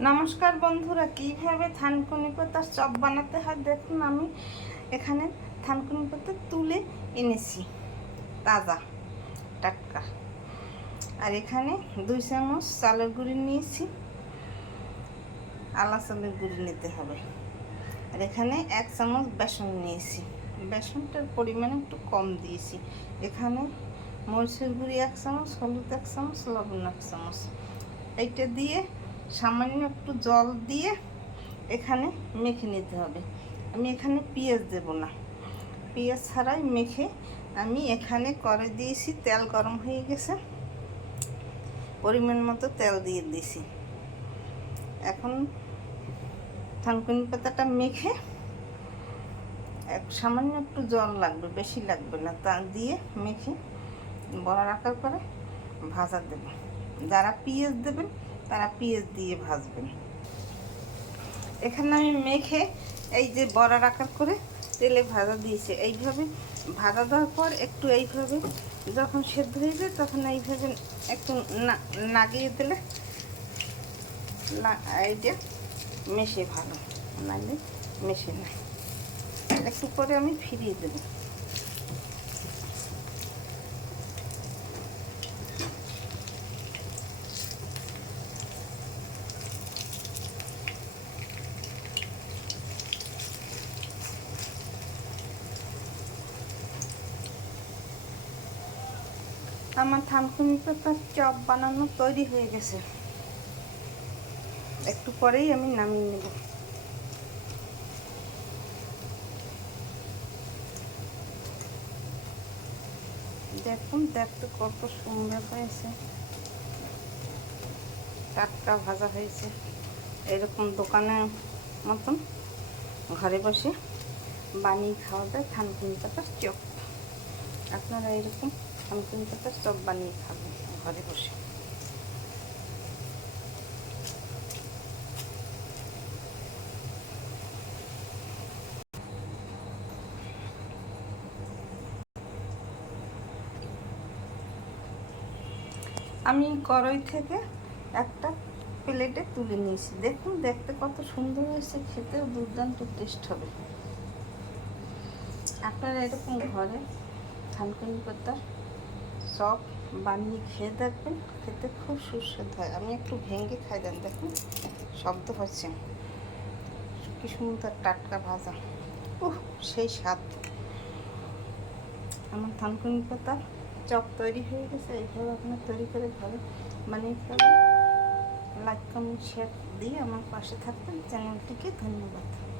নমস্কার বন্ধুরা, কীভাবে থানকুনি পাতার চপ বানাতে হয় দেখুন। আমি এখানে থানকুনি পাতা তুলে এনেছি, তাজা টাটকা। আর এখানে 2 চামচ চালের গুঁড়ি নিয়েছি, আলা চালের গুঁড়ি নিতে হবে। আর এখানে 1 চামচ বেসন নিয়েছি, বেসনটার পরিমাণ একটু কম দিয়েছি। এখানে মরিচের গুঁড়ি 1 চামচ, হলুদ 1 চামচ, লবণ 1 চামচ। এইটা দিয়ে সামান্য একটু জল দিয়ে এখানে মেখে নিতে হবে। আমি এখানে পেঁয়াজ দেব না, পেঁয়াজ ছাড়াই মেখে আমি এখানে করে দিয়েছি। তেল গরম হয়ে গেছে, পরিমাণ মতো তেল দিয়ে দিয়েছি। এখন থানকুনি পাতাটা মেখে সামান্য একটু জল লাগবে, বেশি লাগবে না, তা দিয়ে মেখে বড়ার আকার করে ভাজা দেব। যারা পেঁয়াজ দেবেন তারা পেঁয়াজ দিয়ে ভাজবেন। এখানে আমি মেখে এই যে বড়ার আকার করে তেলে ভাজা দিয়েছি। এইভাবে ভাজা দেওয়ার পর একটু এইভাবে যখন সেদ্ধ হয়ে যায় তখন এইভাবে একটু নাগিয়ে দিলে এইটা মেশে ভালো, নাহলে মেশে না। একটু পরে আমি ফিরিয়ে দেবো। আমার থানকুনি পাতার চপ বানানো তৈরি হয়ে গেছে, একটু পরেই আমি নামিয়ে নেব। দেখুন, দেখতে কত সুন্দর হয়েছে, টাটকা ভাজা হয়েছে। এরকম দোকানের মতন ঘরে বসে বানিয়ে খাওয়া যায় থানকুনি পাতার চপ। আপনারা এরকম থানকুনি পাতার চপ বানিয়ে খাবেন ঘরে বসে। আমি কড়াই থেকে একটা প্লেটে তুলে নিয়েছি। দেখুন, দেখতে কত সুন্দর হয়েছে, খেতেও দুর্দান্ত টেস্ট হবে। আপনারা এরকম ঘরে থানকুনি পাতার চপ বানিয়ে খেয়ে দেখবেন, খেতে খুব সুস্বাদু হয়। আমি একটু ভেঙে খাই দেন, দেখুন শব্দ হচ্ছে, কি সুন্দর টাটকা ভাজা, সেই স্বাদ। আমার থানকুনি পাতার চপ তৈরি হয়ে গেছে। এইভাবে আপনার তৈরি করে ঘরে বানিয়ে খাবেন। লাইক, কমেন্ট, শেয়ার দিয়ে আমার পাশে থাকবেন। চ্যানেলটিকে ধন্যবাদ।